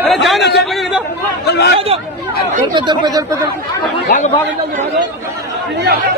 अरे जाना चेक लगे इधर चल भागो तो चल पे भागो भागो जल्दी भागो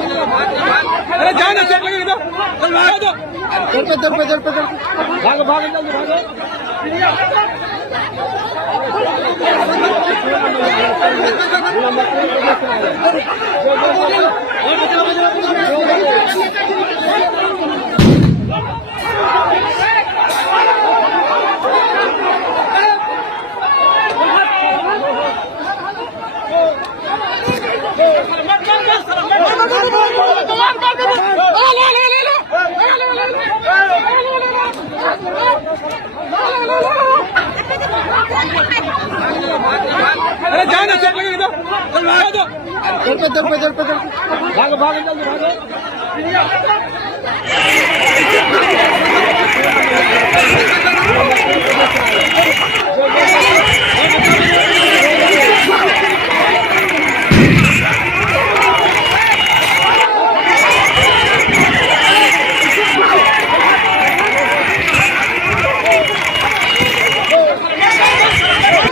अरे जाना चेक लगे इधर चल भागो तो भागो भागो जल्दी भागो अरे जाना चेक लगे इधर चल भागो तो भागो भागो जल्दी भागो